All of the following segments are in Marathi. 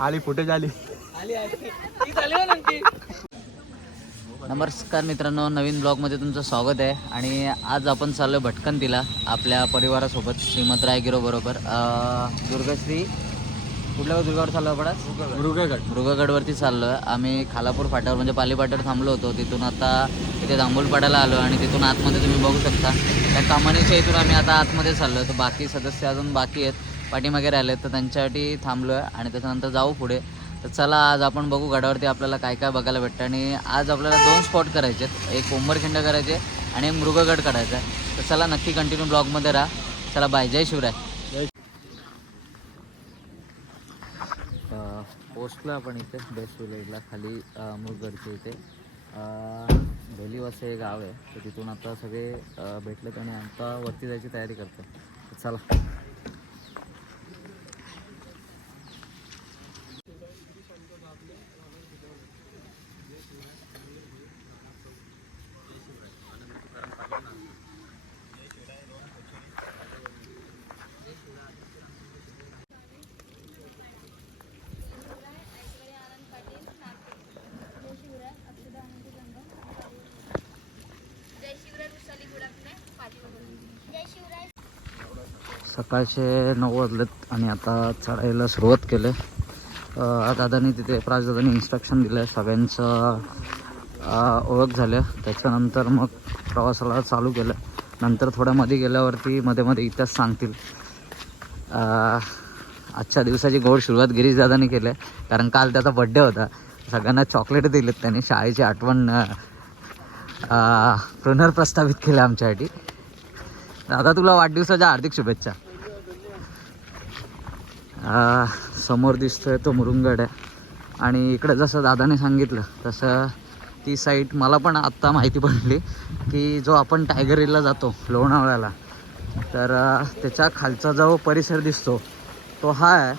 आली फुटेज आली. नमस्कार मित्रांनो नवीन ब्लॉगमध्ये तुमचं स्वागत आहे. आणि आज आपण चाललो आहे भटकंतीला आपल्या परिवारासोबत श्रीमंत रायगिरो बरोबर. दुर्गश्री कुठल्या दुर्गावर चाललो आपण आज? मृगगड. मृगगडवरती चाललो आहे आम्ही खालापूर फाट्यावर म्हणजे पाली फाट्यावर थांबलो होतो. तिथून आता इथे दांबोलपाड्याला आलो आणि तिथून आतमध्ये तुम्ही बघू शकता. त्या कमानीच्या इथून आम्ही आता आतमध्ये चाललो आहे. तर बाकी सदस्य अजून बाकी आहेत. पाठीमागे राहिले तर त्यांच्यासाठी थांबलो आहे आणि त्याच्यानंतर जाऊ पुढे. तर चला आज आपण बघू गडावरती आपल्याला काय काय बघायला भेटतं. आणि आज आपल्याला दोन स्पॉट करायचे आहेत. एक उंबरखिंड करायचे आणि एक मृगगड काढायचा आहे. तर चला नक्की कंटिन्यू ब्लॉगमध्ये राहा. चला बाय जय शिवराय. पोस्टला आपण इथे बेस्ट विलेजला खाली मृगगडच्या इथे. ढोली हे गाव आहे. तर तिथून आता सगळे अ, भेटलेत आणि आता वरती जायची तयारी करतो. चला. सकाळचे नऊ वाजलेत आणि आता चढायला सुरुवात केलं. दादानी तिथे प्राजदादानी इन्स्ट्रक्शन दिलं आहे सगळ्यांचं ओळख झालं त्याच्यानंतर मग प्रवासाला चालू केलं. नंतर थोड्या मध्ये गेल्यावरती मध्ये मध्ये इतिहास सांगतील. आजच्या दिवसाची गोड सुरुवात गिरीशदादाने केली आहे. कारण काल त्याचा बड्डे होता. सगळ्यांना चॉकलेट दिलेत त्यांनी. शाळेची आठवण पुनर्प्रस्थापित केलं आमच्यासाठी. दादा तुला वाढदिवसाच्या हार्दिक शुभेच्छा. हा समोर दिसतोय तो मुरुंगड आहे. आणि इकडं जसं दादाने सांगितलं तसं ती साईट मला पण आत्ता माहिती पडली की जो आपण टायगर हिलला जातो लोणावळ्याला तर त्याच्या खालचा जो परिसर दिसतो तो हा आहे.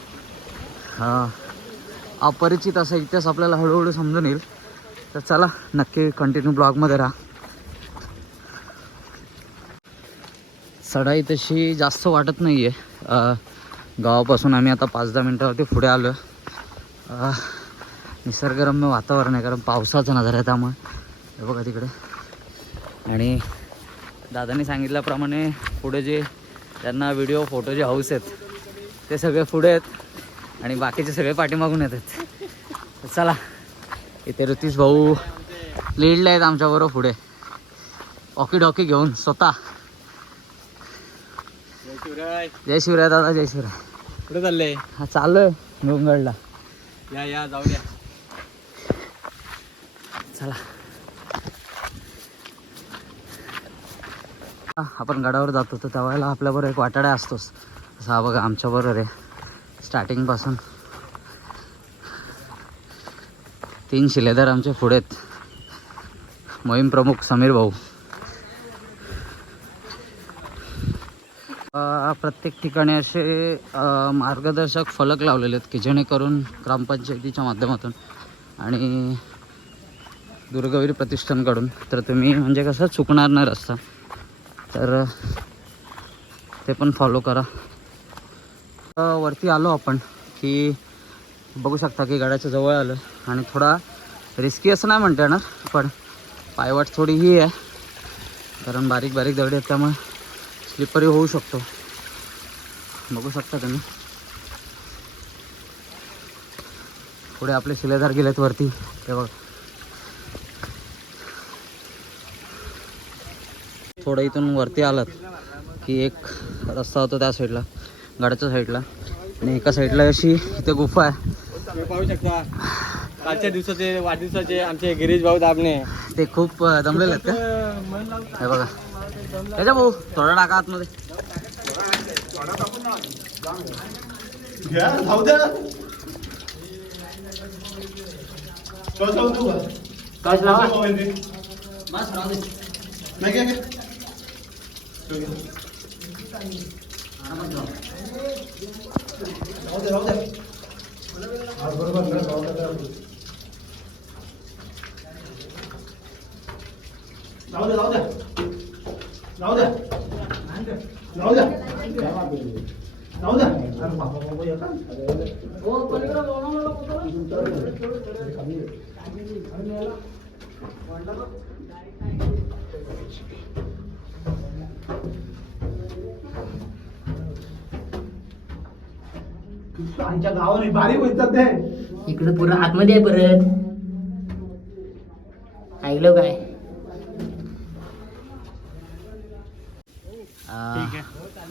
अपरिचित असा इतिहास आपल्याला हळूहळू समजून येईल. तर चला नक्की कंटिन्यू ब्लॉगमध्ये राहा. चढाई तशी जास्त वाटत नाही आहे गावापासून आम्ही आता पाच दहा मिनटावरती पुढे आलो निसर्गरम्य वातावरण आहे कारण पावसाचा नजर आहे त्यामुळे. हे बघा तिकडे. आणि दादाने सांगितल्याप्रमाणे पुढे जे त्यांना व्हिडिओ फोटो जे हाऊस आहेत ते सगळे पुढे आहेत आणि बाकीचे सगळे पाठीमागून येतात आहेत. चला इथे ऋतीश भाऊ लीडला आहेत आमच्याबरोबर पुढे. ऑकी डॉकी घेऊन स्वतः. जय शिवराय दादा जय शिवराय. कुठे चाललंय हा चालू आहे डोंगरला. या या जाऊ द्या. चला. हा, आपण गडावर जातो तर त्यावेळेला आपल्याबरोबर एक वाटाडा असतोच. असा हा बघा आमच्याबरोबर आहे. स्टार्टिंगपासून तीन शिलेदार आमचे पुढे आहेत. मोहीम प्रमुख समीर भाऊ. प्रत्येक ठिकाणी असे मार्गदर्शक फलक लावलेले आहेत की जेणेकरून ग्रामपंचायतीच्या माध्यमातून आणि दुर्गवीर प्रतिष्ठानकडून. तर तुम्ही म्हणजे कसं चुकणार नाही रस्ता. तर ते पण फॉलो करा. वरती आलो आपण की बघू शकता की गडाच्या जवळ आलं आणि थोडा रिस्की असं नाही म्हणता येणार पण पायवाट थोडी ही आहे. कारण बारीक बारीक दगडी आहेत त्यामुळे स्लिपरी होऊ शकतो. बघू शकता तुम्ही. पुढे आपले शिलेदार गेलेत वरती. ते बघ. थोडं इथून वरती आलात की एक रस्ता होता त्या साईडला गडाच्या साईडला आणि एका साईडला अशी इथे गुफा आहे. तुम्ही पाहू शकता. कालच्या दिवसाचे वाढदिवसाचे आमचे गिरीश भाऊ दाबणे. ते खूप अं, दमलेले आहेत का? हे बघा. त्याच्या भाऊ थोडा टाका आतमध्ये. काय लावा बस राहू दे. आरामात जाऊ. जाऊ द्या द्या जाऊ द्या आमच्या गावाने बारीक होतात ते. इकडे पुरं आतमध्ये आहे परत. ऐकलं काय?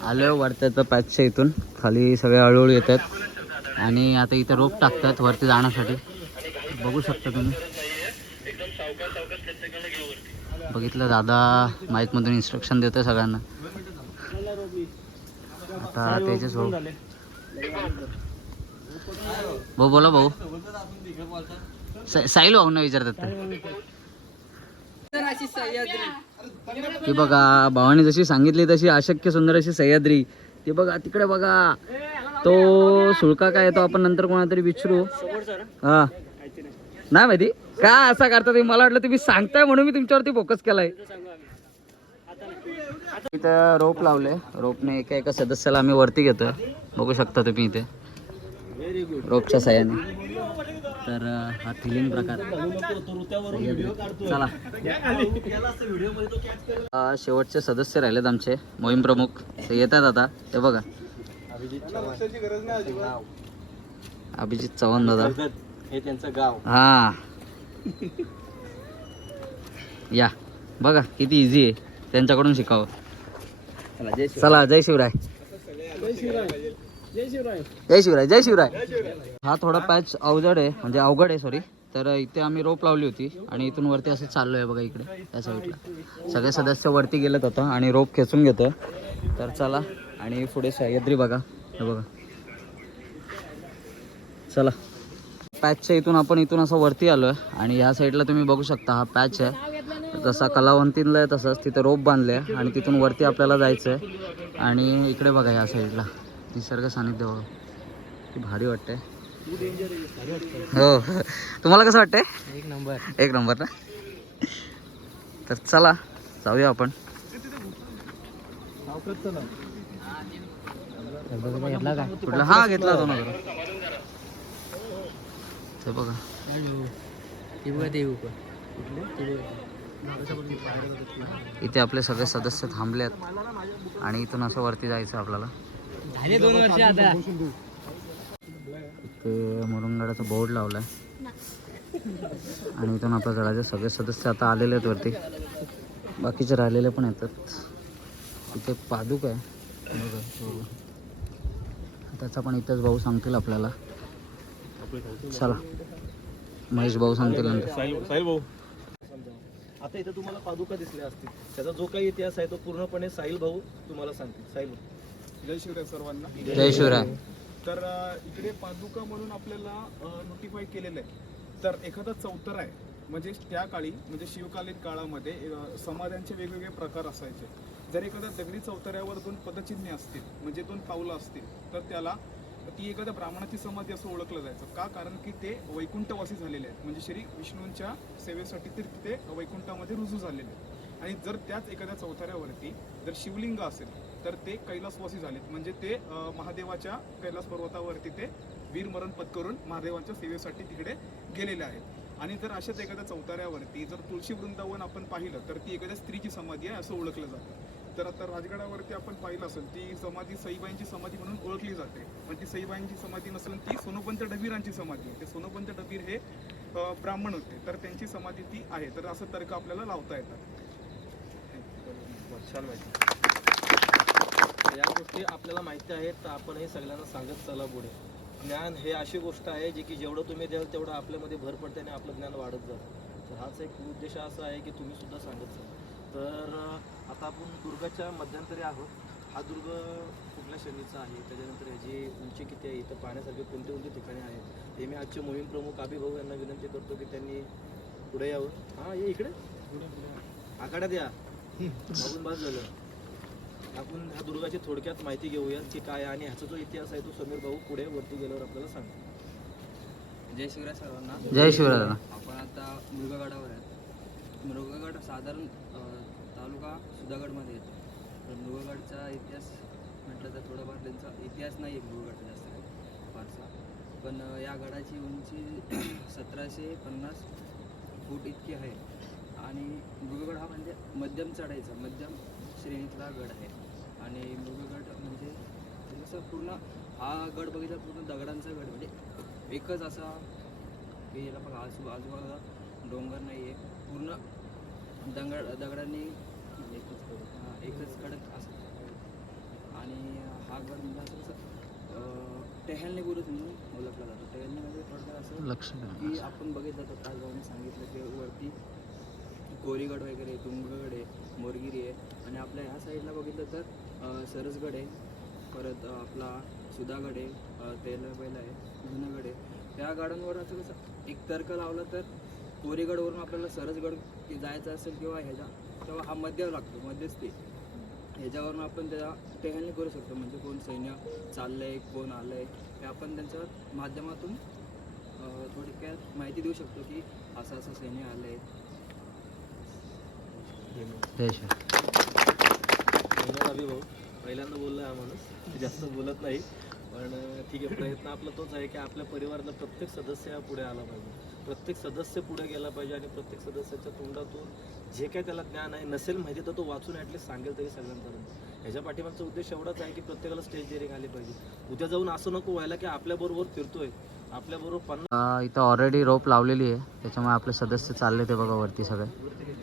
आलो वरत्याचं पॅचच्या इथून. खाली सगळे हळूहळू येतात. आणि आता इथे रोप टाकतात वरती जाण्यासाठी. बघू शकता तुम्ही. बघितलं दादा माईकमधून इन्स्ट्रक्शन देतो सगळ्यांना. आता त्याचेच भाऊ भाऊ बोला भाऊ. साईल साहिल भाऊ ना विचारतात ते. ती बघा भावाने जशी सांगितली तशी अशक्य सुंदर अशी सह्याद्री. ती बघा तिकडे बघा. तो सुळका काय येतो आपण नंतर कोणातरी विचारू. हा. नाही माहिती. का असा करता तुम्ही? मला वाटलं तुम्ही सांगताय म्हणून मी तुमच्यावरती फोकस केलाय. इथं रोप लावले रोपने एका एका सदस्याला आम्ही वरती घेतोय. बघू शकता तुम्ही इथे. रोपच्या सहाय्याने तर हा थिलिंग प्रकार. चला. शेवटचे सदस्य राहिलेत आमचे मोहीम प्रमुख. ते येतात आता. ते बघा. अभिजित चव्हाण दादा. हे. त्यांचं गाव हा या. बघा किती इझी आहे. त्यांच्याकडून शिकावं. चला जय शिवराय जय शिवराय. जय शिवराय. जय शिवराय. हा थोडा पॅच अवजड आहे म्हणजे अवघड आहे सॉरी तर इथे आम्ही रोप लावली होती आणि इथून वरती असं चाललो आहे बघा इकडे त्या साईडला सगळे सदस्य वरती गेलेत आता आणि रोप खेचून घेतोय. तर चला आणि पुढे सह्याद्री बघा. हे बघा. चला. पॅचच्या इथून आपण इथून असं वरती आलो आहे आणि ह्या साईडला तुम्ही बघू शकता हा पॅच आहे. जसा कलावंतीला आहे तसंच तिथं रोप बांधले आहे आणि तिथून वरती आपल्याला जायचं आहे आणि इकडे बघा ह्या साईडला निसर्ग सानिध्य बघा. की भारी वाटतंय. हो. तुम्हाला कसं वाटतंय? एक नंबर. एक नंबर ना? तर चला जाऊया आपण. कुठला? हा घेतला होता ना बघा. इथे आपले सगळे सदस्य थांबले आहेत आणि इथून असं वरती जायचं आपल्याला. झाले दोन वर्ष आता. इथे मुरुंगडाचा बोर्ड लावलाय. आणि इथून आपल्या घराचे सगळे सदस्य आता आलेले आहेत वरती. बाकीचे राहिलेले पण येतात. इथे पादुक आहे. बघा. त्याचा पण इथेच भाऊ सांगतील आपल्याला. चला. महेश भाऊ सांगतील नंतर. भाऊ. आता इथे तुम्हाला पादुका दिसल्या असतील. त्याचा जो काही इतिहास आहे तो पूर्णपणे साहिल भाऊ तुम्हाला सांगतील. साहिल भाऊ. जय शिवराय सर्वांना. जय शिवराय. तर इकडे पादुका म्हणून आपल्याला नोटिफाय केलेलं आहे. तर एखादा चौतर आहे. म्हणजे त्या काळी म्हणजे शिवकालीन काळामध्ये समाध्यांचे वेगवेगळे प्रकार असायचे. जर एखाद्या दगडी चौतऱ्यावर दोन पदचिन्हे असतील म्हणजे दोन पावलं असतील तर त्याला ती एखाद्या ब्राह्मणाची समाधी असं ओळखलं जायचं. का? कारण की ते वैकुंठवासी झालेले आहेत. म्हणजे श्री विष्णूंच्या सेवेसाठी ते तिथे वैकुंठामध्ये रुजू झालेले आहेत. आणि जर त्याच एखाद्या चौथऱ्यावरती जर शिवलिंग असेल तर ते कैलासवासी झालेत. म्हणजे ते महादेवाच्या कैलास पर्वतावरती ते वीरमरण पत्करून महादेवाच्या सेवेसाठी तिकडे गेलेले आहेत. आणि जर अशाच एखाद्या चौताऱ्यावरती जर तुळशी वृंदावन आपण पाहिलं तर ती एखाद्या स्त्रीची समाधी आहे असं ओळखलं जातं. तर आता राजगडावरती आपण पाहिलं असेल ती समाधी सईबाईंची समाधी म्हणून ओळखली जाते. पण ती सईबाईंची समाधी नसून ती सोनोपंत डबीरांची समाधी आहे. ते सोनोपंत डबीर हे ब्राह्मण होते. तर त्यांची समाधी ती आहे. तर असं तर्क आपल्याला लावता येतात. हो, छान माहिती. या गोष्टी आपल्याला माहिती आहेत तर आपण हे सगळ्यांना सांगत चला पुढे. ज्ञान हे अशी गोष्ट आहे जी की जेवढं तुम्ही द्याल तेवढं आपल्यामध्ये भर पडते आणि आपलं ज्ञान वाढत जातं. तर हाच एक उद्देश असा आहे की तुम्ही सुद्धा सांगत चला. तर आता आपण दुर्गाच्या मध्यंतरी आहोत. हा दुर्ग कुठल्या श्रेणीचा आहे? त्याच्यानंतर ह्याची उंची किती आहे? इथं पाहण्यासारखे कोणते कोणते ठिकाणे आहेत? हे मी आजचे मोहीम प्रमुख अभिभाऊ यांना विनंती करतो की त्यांनी पुढे यावं. हां ये इकडे. आखाड्यात या. बघून बाद झालं. आपण ह्या दुर्गाची थोडक्यात माहिती घेऊया की काय आहे आणि ह्याचा जो इतिहास आहे तो समीर भाऊ पुढे वरती गेल्यावर आपल्याला सांग जय शिवराय सर्वांना. जय शिवराय आपण आता मुरगागडावर आहे मुरगागड साधारण तालुका सुधागडमध्ये येतो. तर मृगगडचा इतिहास म्हटलं तर थोडाफार त्यांचा इतिहास नाही आहे मृगगडचा जास्त फारसा. पण या गडाची उंची सतराशे पन्नास फूट इतकी आहे. आणि मृगगड हा म्हणजे मध्यम चढायचा मध्यम श्रेणीतला गड आहे. आणि मृगगड म्हणजे जसं पूर्ण हा गड बघितला पूर्ण दगडांचा गड म्हणजे एकच असा हे याला बघा आजू आजूबाजूला डोंगर नाही आहे पूर्ण दगड दगडांनी एकच कडक हां एकच कडक असं. आणि हा गड म्हणजे असं कसं टेहलने गुरुच म्हणून ओळखला जातो. टेहलने म्हणजे थोडक्यात असं लक्ष की आपण बघितलं तर ताजबाबांनी सांगितलं की वरती कोरीगड वगैरे तुंगगड आहे मोरगिरी आहे. आणि आपल्या ह्या साईडला बघितलं तर सरसगड आहे. परत आपला सुधागड आहे. तेलबैल आहे. जुनगड आहे. त्या गाड्यांवर असं कसं एक तर्क लावला तर कोरीगडवरून आपल्याला सरसगड जायचं असेल किंवा ह्याच्या तेव्हा हा मध्य लागतो मध्यस्थी. ह्याच्यावरून आपण त्याला टेहलणी करू शकतो. म्हणजे कोण सैन्य चाललंय कोण आलंय हे आपण त्यांच्या माध्यमातून थोडक्यात माहिती देऊ शकतो की असं असं सैन्य आलंय. आहे धन्यवाद अभि भाऊ. पहिल्यांदा बोलला हा माणूस. जास्त बोलत नाही. पण ठीक आहे प्रयत्न आपला तोच आहे की आपल्या परिवारातला प्रत्येक सदस्य हा पुढे आला पाहिजे. प्रत्येक सदस्य पुढे गेला पाहिजे आणि प्रत्येक सदस्याच्या तोंडातून जे काही त्याला ज्ञान आहे नसेल माहिती तर तो वाचून ॲटलीस्ट सांगेल तरी सगळ्यांपर्यंत. ह्याच्या पाठीमागचा उद्देश एवढाच आहे की प्रत्येकाला स्टेज डेअरिंग आली पाहिजे. उद्या जाऊन असं नको व्हायला की आपल्याबरोबर फिरतोय. आपल्याबरोबर पन्नास इथं ऑलरेडी रोप लावलेली आहे. त्याच्यामुळे आपले सदस्य चालले ते बघा वरती सगळे.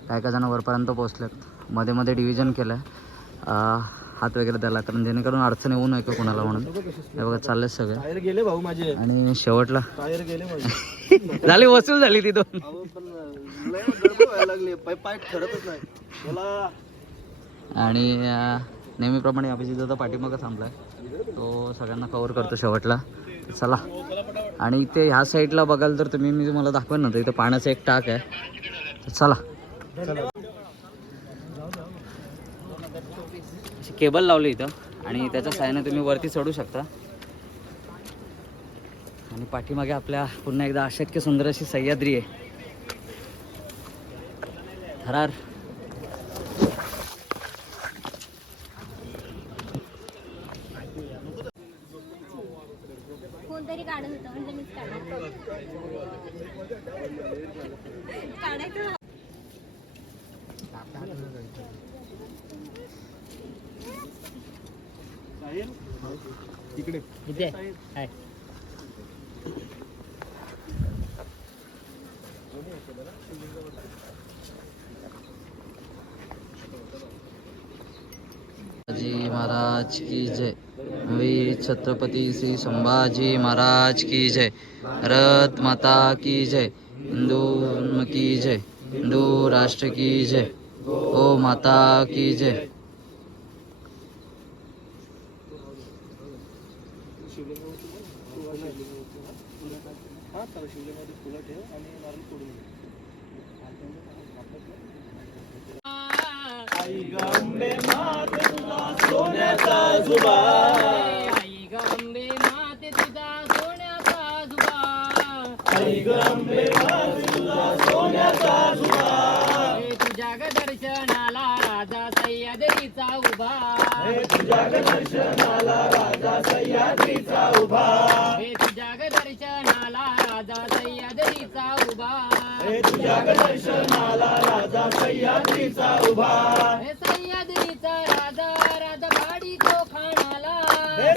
काय काय जण वरपर्यंत पोहोचलेत. मध्ये मध्ये डिव्हिजन केलं आहे हात वगैरे द्यायला कारण जेणेकरून अडचण येऊ नये कोणाला म्हणून? हे बघा चाललेत सगळे. गेले भाऊ माझे. आणि शेवटला. झाली वसूल झाली ती दोन. आणि नेहमीप्रमाणे अभिजित दादा पाठीमागं थांबलाय. तो सगळ्यांना कव्हर करतो शेवटला. चला. आणि इथे ह्या साईडला बघाल तर तुम्ही मी तुम्हाला दाखवेन ना तर इथं पाण्याचा एक टाक आहे. तर चला. केबल लावली इथं आणि त्याच्या साहाय्याने तुम्ही वरती चढू शकता. आणि पाठीमागे आपल्या पुन्हा एकदा अशक्य सुंदर अशी सह्याद्री आहे. थरार. काढायचं. आहे. महाराज की जय. वीर छत्रपती श्री संभाजी महाराज की जय. रथ माता की जय. हिंदू की जय. हिंदू राष्ट्र की जय. ओ माता की जय. हा तर शिवलिंगामध्ये फुलं ठेव आणि नारळ फोडून घे आई गंबे माते तुझा सोन्याचा जुबा आई गंबे माते तुझा सोन्याचा जुबा तुझ्या ग दर्शनाला राजा सह्याद्रीचा उभा तुझ्या ग दर्शनाला राजा उभा. तुझ्या ग दर्शनाला राजा सह्याद्रीचा उभा. तुझ्या दर्शनाला राजा सह्याद्रीचा उभा. सह्याद्रीचा राजा राजा भाडी तो खाणाला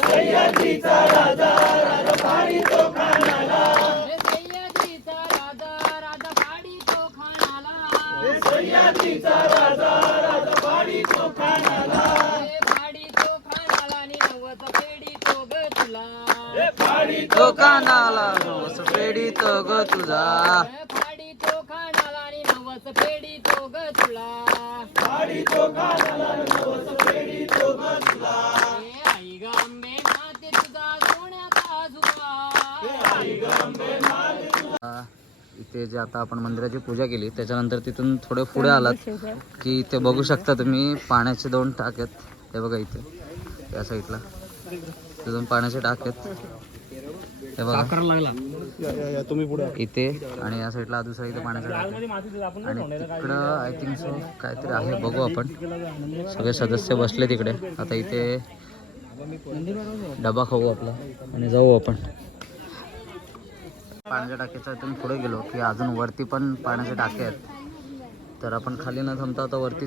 सह्याद्रीचा राजा राजा भाडी तो खाणाला तो कानाला नवस पेडी तो ग तुझा. फाडी तो आणि नवस तो ग तुला फाडी तो नवस तो ग तुला आई तुझा सोन्याचा इथे जे आता आपण मंदिराची पूजा केली त्याच्यानंतर तिथून थोडे पुढे आलात की इथे बघू शकता तुम्ही पाण्याचे दोन टाक आहेत. हे बघा इथे या साईडला तिथून पाण्याचे टाक आहेत. हे बघा. लागला. इथे आणि या साईडला दुसरा इथे पाण्याचा आहे. आणि तिकडं आय थिंक सो काहीतरी आहे. बघू आपण. सगळे सदस्य बसले तिकडे. आता इथे डबा खाऊ आपला. आणि जाऊ आपण. पाण्याच्या टाकीच्या इथून पुढे गेलो की अजून वरती पण पाण्याचे टाके आहेत. तर आपण खाली न थांबता आता वरती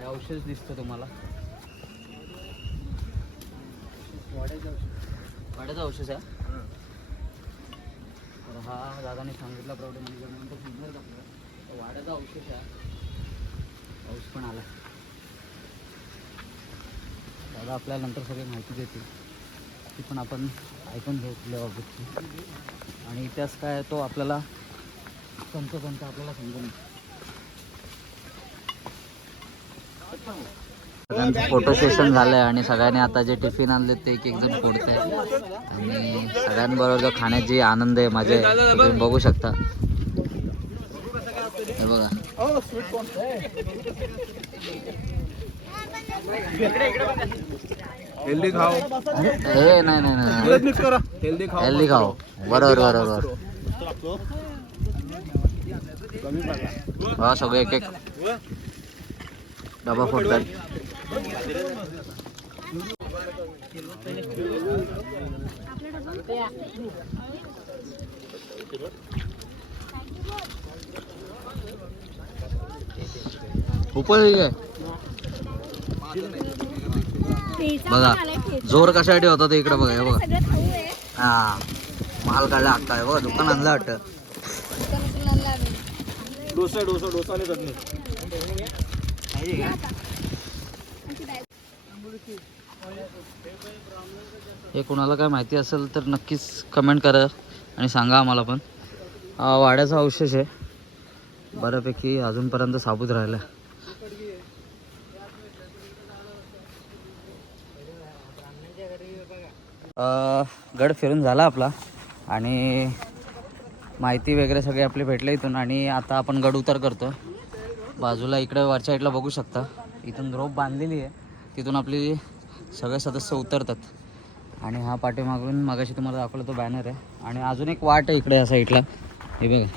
काय औषध दिसतं तुम्हाला? वाड्याचं औषध. आहे? तर हा दादाने सांगितल्याप्रमाणे म्हणजे नंतर सिग्नल टाकलं तर वाड्याचा औषध आहे. पाऊस पण आला दादा आपल्याला नंतर सगळी माहिती देतील. ती पण आपण ऐकून घेऊ कुठल्या बाबतची आणि इतिहास काय तो आपल्याला संत संत आपल्याला समजून सगळ्यांचं फोटो सेशन झालंय आणि सगळ्यांनी आता जे टिफिन आणले ते एक एक जण फोडते आणि सगळ्यांबरोबर जो खाण्याची आनंद आहे मजा आहे ते तुम्ही बघू शकता. हे बघा. हेल्दी खाओ. हे नाही नाही नाही हेल्दी खाओ. बरोबर बरोबर सगळे एक एक डबा फोडतात. बघा जोर कशासाठी होता ते इकडे बघा हे बघा. हा माल काढला आत्ता आहे बघा दुकान आणलं वाटतं. डोसा डोसा डोसा नाही हे कोणाला काय माहिती असेल तर नक्कीच कमेंट करा आणि सांगा आम्हाला पण. वाड्याचा अवशेष आहे. बऱ्यापैकी अजूनपर्यंत साबूत राहिला. गड फिरून झाला आपला आणि माहिती वगैरे सगळे आपले भेटले इथून आणि आता आपण गड उतार करतो. बाजूला इकडे वरच्या साईडला बघू शकता. इथून रोप बांधलेली आहे. तिथून आपली सगळे सदस्य उतरतात. आणि हा पाठीमागून मागाशी तुम्हाला दाखवला तो बॅनर आहे. आणि अजून एक वाट आहे इकडे या साईडला हे बघा.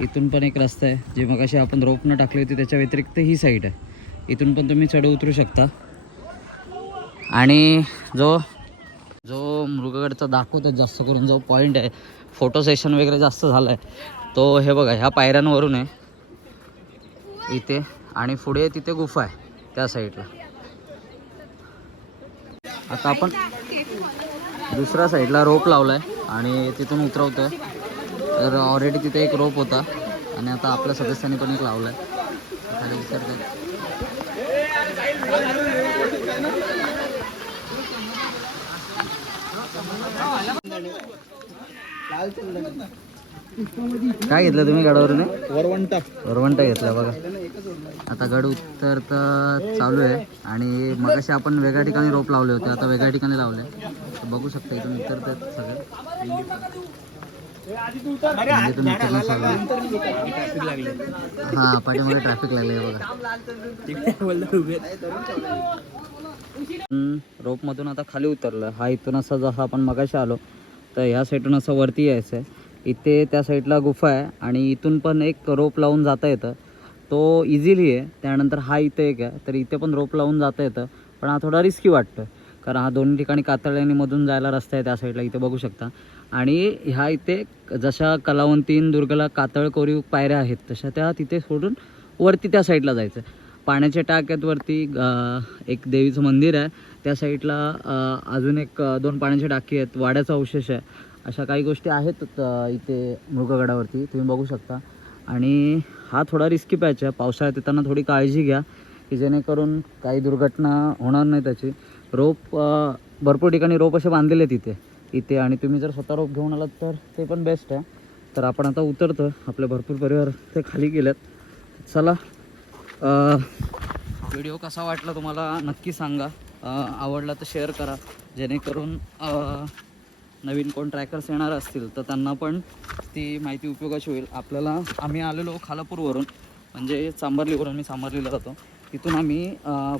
इथून पण एक रस्ता आहे. जे मगाशी आपण रोपनं टाकली होती त्याच्या व्यतिरिक्त ही साईड आहे. इथून पण तुम्ही चढ उतरू शकता. आणि जो जो मृगगडचा दाखवतात जास्त करून जो पॉईंट आहे फोटो सेशन वगैरे जास्त झालं आहे तो हे बघा ह्या पायऱ्यांवरून आहे. इथे आणि पुढे तिथे गुफा आहे त्या साईडला आता आपण दुसऱ्या साईडला रोप लावला आहे आणि तिथून उतरवतो आहे तर ऑलरेडी तिथे एक रोप होता आणि आता आपल्या सदस्यांनी पण एक लावला आहे खाली उतरते काय घेतलं तुम्ही गडावरून वरवंटा. वरवंटा घेतला बघा. आता गड उत्तर तर चालू आहे आणि मगाशी आपण वेगळ्या ठिकाणी रोप लावले होते आता वेगळ्या ठिकाणी लावले. तर बघू शकता इथून सगळे. म्हणजे इथून उतरणं चालू आहे. हा ट्रॅफिक लागले बघा. रोप मधून आता खाली उतरलं. हा इथून असा जसा आपण मगाशी आलो तर ह्या साईडून असं वरती यायचं आहे इथे त्या साईडला गुफा आहे आणि इथून पण एक रोप लावून जाता येतं. तो इझिली आहे त्यानंतर हा इथे एक आहे तर इथे पण रोप लावून जाता येतं. पण हा थोडा रिस्की वाटतो कारण हा दोन्ही ठिकाणी कातळ्यानीमधून जायला रस्ता आहे त्या साईडला इथे बघू शकता. आणि ह्या इथे जशा कलावंतीन दुर्गला कातळ कोरीव पायऱ्या आहेत तशा त्या तिथे सोडून वरती त्या साईडला जायचं. पाण्याच्या टाक्यात वरती एक देवीचं मंदिर आहे. त्या साईडला अजून एक दोन पाण्याची टाकी आहेत. वाड्याचा अवशेष आहे. अशा काही गोष्टी आहेत इथे मृगगडावरती. तुम्ही बघू शकता. आणि हा थोडा रिस्की पॅच आहे. पावसाळ्यात येताना थोडी काळजी घ्या की जेणेकरून काही दुर्घटना होणार नाही त्याची. रोप भरपूर ठिकाणी रोप असे बांधलेले आहेत इथे इथे आणि तुम्ही जर स्वतः रोप घेऊन आलात तर ते पण बेस्ट आहे. तर आपण आता उतरतो आपले भरपूर परिवार ते खाली गेलेत. चला व्हिडिओ कसा वाटला तुम्हाला नक्की सांगा. आवडला तर शेअर करा. जेणेकरून नवीन कोण ट्रॅकर्स येणार असतील तर त्यांना पण ती माहिती उपयोगाची होईल. आपल्याला आम्ही आलेलो खालापूरवरून म्हणजे चांबरलीवरून मी चांबरलीला जातो. तिथून आम्ही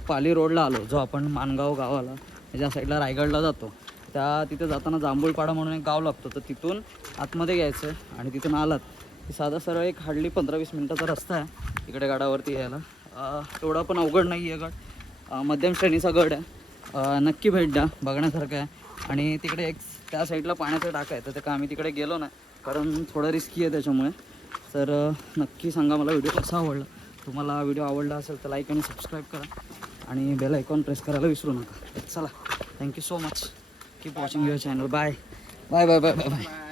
पाली रोडला आलो जो आपण मानगाव गावाला ज्या साईडला रायगडला जातो. त्या तिथे जाताना जांभूळपाडा म्हणून एक गाव लागतो. तर तिथून आतमध्ये घ्यायचं आहे आणि तिथून आलात. की साधा सरळ एक हार्डली पंधरा वीस मिनटाचा रस्ता आहे इकडे गडावरती यायला. अ, एवढा पण अवघड नाही आहे गड. मध्यम श्रेणीचा गड आहे. नक्की भेट द्या बघण्यासारखं आहे. आणि तिकडे एक त्या साईडला पाण्याचं टाका आहे तर ते का आम्ही तिकडे गेलो नाही कारण थोडं रिस्की आहे त्याच्यामुळे. तर नक्की सांगा मला व्हिडिओ कसा आवडला. तुम्हाला व्हिडिओ आवडला असेल तर लाईक आणि सबस्क्राईब करा. आणि बेल आयकॉन प्रेस करायला विसरू नका. चला thank you so much keep watching your channel bye bye bye bye bye bye